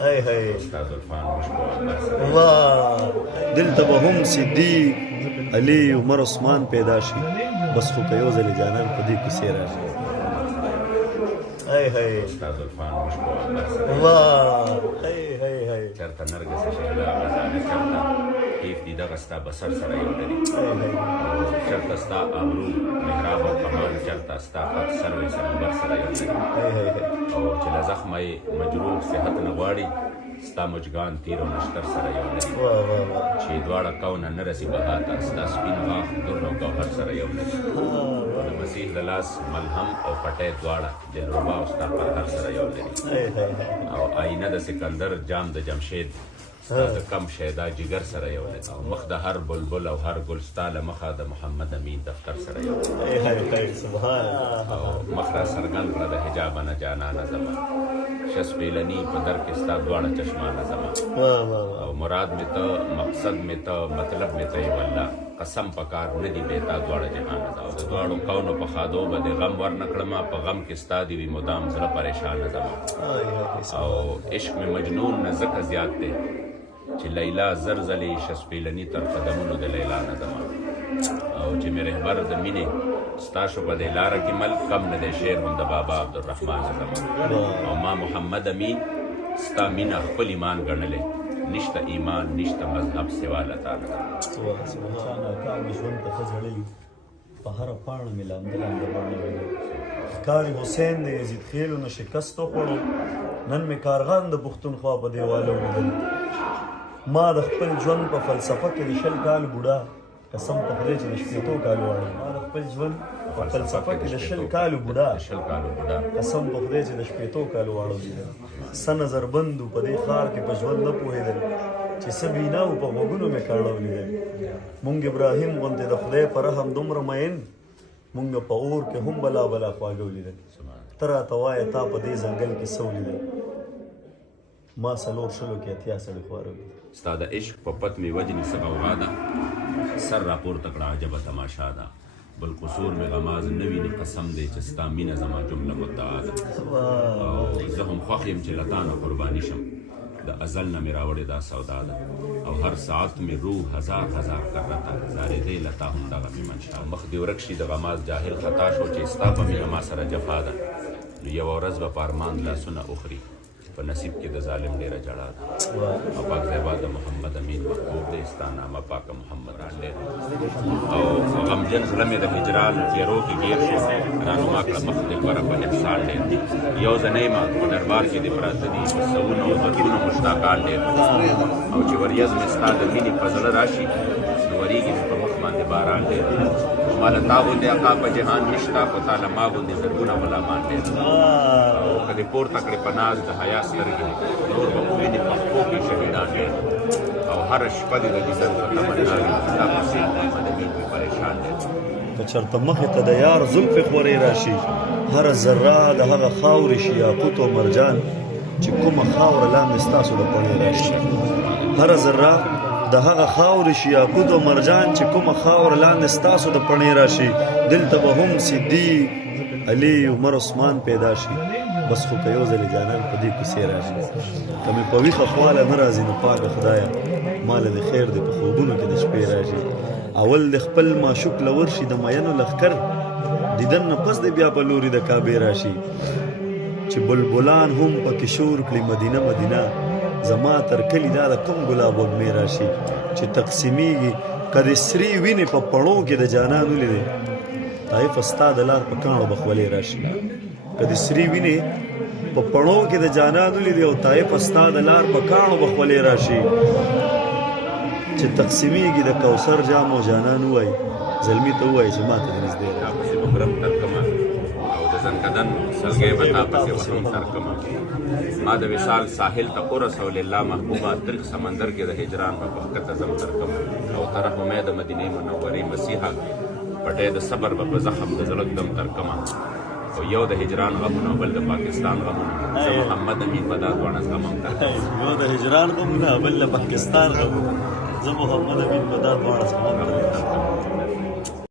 هاي هاي الله دلته به هم صدیق علي عمر عثمان پیدا شي بس خو که یو ځلې جانان په دې کیسې راشي هاي هاي الله هاي هاي هاي چرته نرګس شهلا غزاله چرته کیف دي دغه ستا بسر سره یو لري چرته ستا امرو محراب او کمان چرته ستا خط سروي سنبر سره یو لري او چې له زخمه مجروح صحت نه غواړي ستا مجګان تیر او نشتر سره یو لري چې دواړه کونه نه رسي بهاته ستا سپین غاښ در او ګوهر سره یو لري د مسیح د لاس ملهم او پټۍ دواړه دلربا او ستا پرهر سره یو لري او آینه د سکندر جام د جمشید ستا د کم شیدا جگر سره یو لري او مخ د هر بلبل او هر ګل ستا له مخه د محمد امین دفتر سره یو لري سبحان او مخ را څرګند کړه د حجاب نه جانانه زما شس پیلنی په در کې ستا دواړه چشمانه زما او مراد مې ته مقصد مې ته مطلب مې ته والله قسم پکار نه دی بیتا دواړه جهان دا او د دواړو کونو په خادو به د غم ور نکړم په غم کې ستا دی وي مدام زړه پریشان زما او عشق مې مجنون نه زکه زیات دی چې لیلا زرزلی شس پیلنی تر قدمونو د لیلا نه زما او چې مې رهبر د مینې ستا شو په دې لاره کې مل کم نه دی شعر هم د بابا عبدالرحمن زما او ما محمد امین ستا مینه خپل ایمان ګڼلی نشته ایمان نشته مذهب سوا له تا نه سبحان کار مې ژوند ته ښه زړوي په هره پاڼه مې لانده لانده باڼه ویني کار حسین د یزید خیلو نه شکست وخوړو نن مې کارغان د پښتونخوا په دیواله ولیدل ما د خپل ژوند په فلسفه کې د 20 کال بوډا قسم په خدای چې د 15 کالو واړه ما د خپل ژوند په فلسفه کې د 20 کالو بوډا قسم په خدای چې د 15 کالو واړه لیدل څه نظربندو په دې ښار کې په ژوند نه پوهېدل چې څه بیناو په غوږونو مې کاڼه ولیدل مونږ ابراهیم غوندې د خدای په رحم دومره مین مونږ په اور کې هم بلا بلا خواږه ولیدل ته راته وایه تا په دې ځنګل کې څه ولیدل ما 4 شلو کې اتیا سړي خواره ولیدل ستا د عشق په پت مې وجنې څه غوغا ده سر راپورته کړه عجبه تماشا ده بل قصور مې غماز نه ویني قسم دی چې ستا مینه زما جمله مدعا ده او زه هم خوښ یم چې له تا نه قرباني شم د ازل نه مې راوړې دا سودا ده او هر ساعت مې روح هزار کرته زارېدی له تا همدغه مې منشا مخ دې ورک شي د غماز جاهل خطا شو چې ستا په مینه ما سره جفا ده نو یوه ورځ به په ارمان لاسونه اخري په نصیب کې د ظالم ډېره جړا ده او پاک ځایبا د محمد امین محبوب دی ستا نامه پاکه محمد رانډی او غمجن زړه مې د هجران تیرو کې ګیر شو رانما کړه مخ دې غوره په احسان ډېر یو ځه نه یم په دربار کې دې پراته دي په سوونه او زرګونو مشتاقان ډېر او چې وریځ مې ستا د مینې په زړه راشي نو وریږي مې په مخ باندې باران ډېر ما له تا غوندې اقا په جهان نشته خو تا له ما غوندې زرګونه غلامان ډېر او که دې پورته کړې په ناز د حیا سترګې نور به ووینې پښتو کې شهیدان ډېر او هره شپه دې د دیدن په تمنا وي ستا په څېر محمد امین مې پریشان ډېر که چېرته مخې ته د یار زلفې خورې راشي هره ذره د هغه خاورې شي یاقوت او مرجان چې کومه خاوره لاندې ستاسو د پڼې راشي هره ذره د هغه خاورې شي یاقوت او مرجان چې کومه خاوره لاندې ستاسو د پڼې راشي دلته به هم صدیق علي عمر عثمان پیدا شي بس خو که یو ځلې جانان په دې کیسې راشي که مې په ویښه خواله نه راځي نو پاکه خدایه ماله د خیر دی په خوبونو کې د شپې راشي اول د خپل معشوق له ورشي د مینو لښکر دیدن نه پس د بیا په لوري د کعبې راشي چې بلبلان هم پکې شور کړي مدینه مدینه زما تر کلي دا د کوم ګلاب وږمې راشي چې تقسیمیږي که د سرې وینې په پړو کې د جانان ولیدې طایفه ستا د لار په کاڼو به خولې راشي که د سرې وینې په پړو کې د جانان ولیدې او طایفه ستا د لار په کاڼو به خولې راشي چې تقسیمیږي د کوثر جام او جانان ووایي زلمي ته ووایي چې ما ته دې نږدې تا پسې به مرم ترکمه او د زنکدن سلګۍ به تا پسې وهم ترکمه ما د وصال ساحل ته ورسول الله محبوبه تریخ سمندر کې د هجران په ښکته ځم ترکمه او طرف مې د مدینې منورې مسیحا پټې د صبر په زخم د زړه دم ترکمه او یو د هجران غمونه بل د پاکستان غمونه زه محمد امین په دا دواړه زغمم ترکمه یو د هجران غمونه بل د پاکستان غمونه زه محمد امین په دا دواړه زغمم